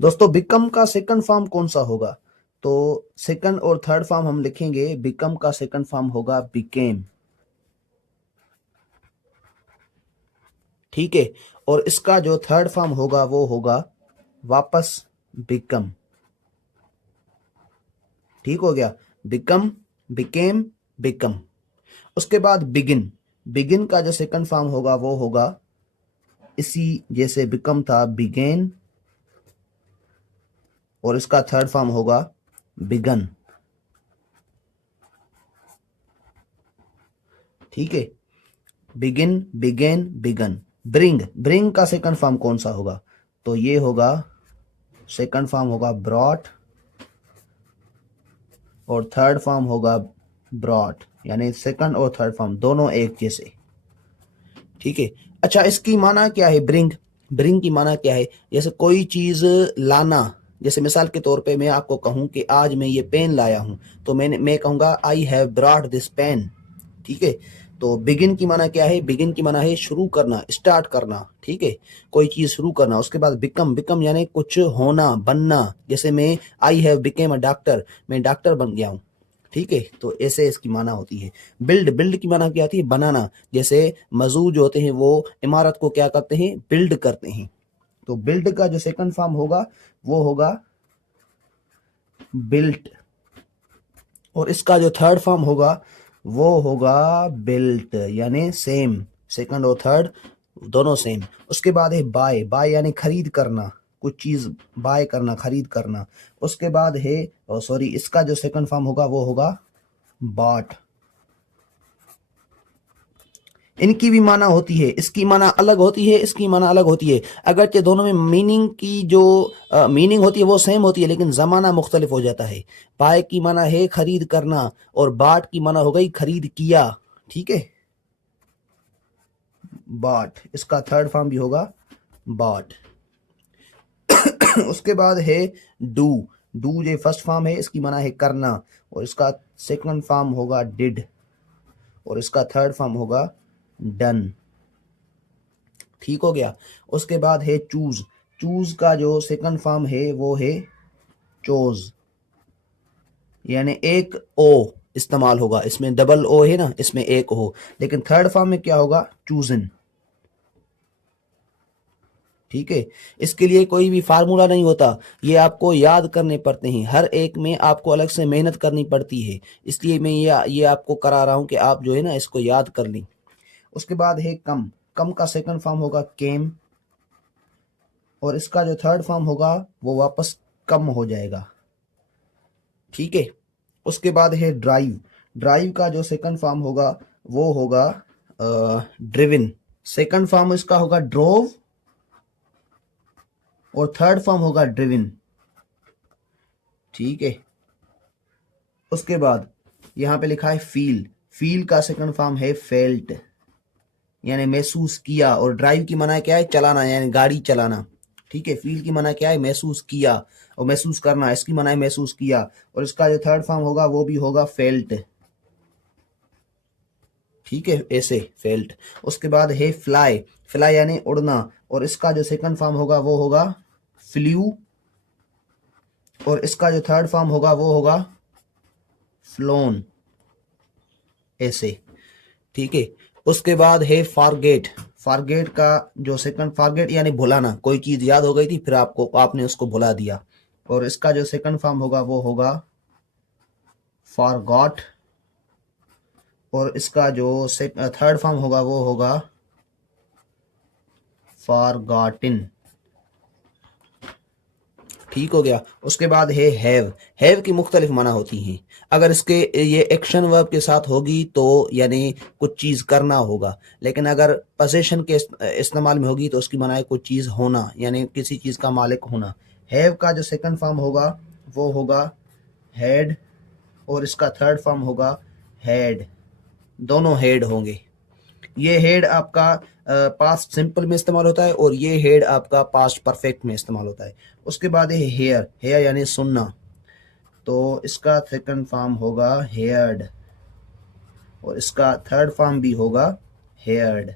दोस्तों बिकम का second form कौन सा होगा? तो सेकंड और थर्ड फॉर्म हम लिखेंगे। बिकम का सेकंड फॉर्म होगा बिकेम, ठीक है। और इसका जो थर्ड फॉर्म होगा वो होगा वापस बिकम, ठीक हो गया। Become, became, become. उसके बाद बिगिन। बिगिन का जो सेकंड फॉर्म होगा वो होगा इसी जैसे बिकम था, बिगेन। और इसका थर्ड फॉर्म होगा बिगन, ठीक है। Begin, began, begun. Bring. Bring का सेकंड फॉर्म कौन सा होगा? तो ये होगा, सेकंड फॉर्म होगा ब्रॉट और थर्ड फॉर्म होगा ब्रॉट, यानी सेकंड और थर्ड फॉर्म दोनों एक जैसे, ठीक है। अच्छा, इसकी माना क्या है? ब्रिंग। ब्रिंग की माना क्या है? जैसे कोई चीज लाना। जैसे मिसाल के तौर पे मैं आपको कहूं कि आज मैं ये पेन लाया हूं, तो मैं कहूंगा I have brought this pen, ठीक है। तो बिगिन की माना क्या है? बिगिन की माना है शुरू करना, स्टार्ट करना, ठीक है। कोई चीज शुरू करना। उसके बाद बिकम। बिकम यानी कुछ होना, बनना। जैसे मैं I have became a doctor, मैं डॉक्टर बन गया हूं, ठीक है। तो ऐसे इसकी माना होती है। बिल्ड। बिल्ड की माना क्या आती है? बनाना। जैसे मजदूर जो होते हैं वो इमारत को क्या करते हैं? बिल्ड करते हैं। तो बिल्ड का जो सेकंड फॉर्म होगा वो होगा बिल्ट। और इसका जो थर्ड फॉर्म होगा वो होगा बिल्ट, यानी सेम। सेकंड और थर्ड दोनों सेम। उसके बाद है बाय। बाय यानी खरीद करना, कुछ चीज बाय करना, खरीद करना। उसके बाद है, सॉरी, इसका जो सेकंड फॉर्म होगा वो होगा बॉट। इनकी भी माना होती है, इसकी माना अलग होती है, इसकी माना अलग होती है। अगरचे दोनों में मीनिंग की जो मीनिंग होती है वो सेम होती है, लेकिन जमाना मुख्तलिफ हो जाता है। बाय की माना है खरीद करना, और बाट की माना हो गई खरीद किया, ठीक है। बाट, इसका थर्ड फॉर्म भी होगा बाट। उसके बाद है डू। डू जो फर्स्ट फॉर्म है इसकी माना है करना, और इसका सेकंड फॉर्म होगा डिड, और इसका थर्ड फॉर्म होगा डन, ठीक हो गया। उसके बाद है चूज। चूज का जो सेकंड फॉर्म है वो है चोज, यानी एक ओ इस्तेमाल होगा। इसमें डबल ओ है ना, इसमें एक ओ। लेकिन थर्ड फॉर्म में क्या होगा? चूजन, ठीक है। इसके लिए कोई भी फार्मूला नहीं होता, ये आपको याद करने पड़ते हैं। हर एक में आपको अलग से मेहनत करनी पड़ती है, इसलिए मैं ये आपको करा रहा हूं कि आप जो है ना इसको याद कर लें। उसके बाद है कम। कम का सेकंड फॉर्म होगा केम, और इसका जो थर्ड फॉर्म होगा वो वापस कम हो जाएगा, ठीक है। उसके बाद है ड्राइव। ड्राइव का जो सेकंड फॉर्म होगा वो होगा ड्रिवन। सेकंड फॉर्म इसका होगा ड्रोव, और थर्ड फॉर्म होगा ड्रिवन, ठीक है। उसके बाद यहां पे लिखा है फील। फील का सेकंड फॉर्म है फेल्ट, यानी महसूस किया। और ड्राइव की माना क्या है? चलाना, यानी गाड़ी चलाना, ठीक है। फील की माना क्या है? महसूस किया, और महसूस करना, इसकी माना है महसूस किया। और इसका जो थर्ड फॉर्म होगा वो भी होगा फेल्ट, ठीक है, ऐसे फेल्ट। उसके बाद है फ्लाई। फ्लाई यानी उड़ना, और इसका जो सेकंड फॉर्म होगा वो होगा फ्लू, और इसका जो थर्ड फॉर्म होगा वो होगा फ्लोन, ऐसे, ठीक है। उसके बाद है फॉरगेट। फॉरगेट का जो सेकंड, फॉरगेट यानी भुलाना, कोई चीज याद हो गई थी फिर आपको आपने उसको भुला दिया, और इसका जो सेकंड फॉर्म होगा वो होगा फॉरगॉट, और इसका जो थर्ड फॉर्म होगा वो होगा फॉरगॉटन, ठीक हो गया। उसके बाद है हैव। हैव की मुख्तलिफ माना होती हैं। अगर इसके ये एक्शन वर्ब के साथ होगी तो यानी कुछ चीज करना होगा, लेकिन अगर पोजीशन के इस्तेमाल में होगी तो उसकी माना है कुछ चीज होना, यानी किसी चीज का मालिक होना। हैव का जो सेकंड फॉर्म होगा वो होगा हैड, और इसका थर्ड फॉर्म होगा हैड, दोनों हेड होंगे। ये हेड आपका पास्ट सिंपल में इस्तेमाल होता है, और ये हेड आपका पास्ट परफेक्ट में इस्तेमाल होता है। उसके बाद है हेयर। हेयर यानी सुनना, तो इसका सेकंड फॉर्म होगा हेयर्ड, और इसका थर्ड फॉर्म भी होगा हेयर्ड।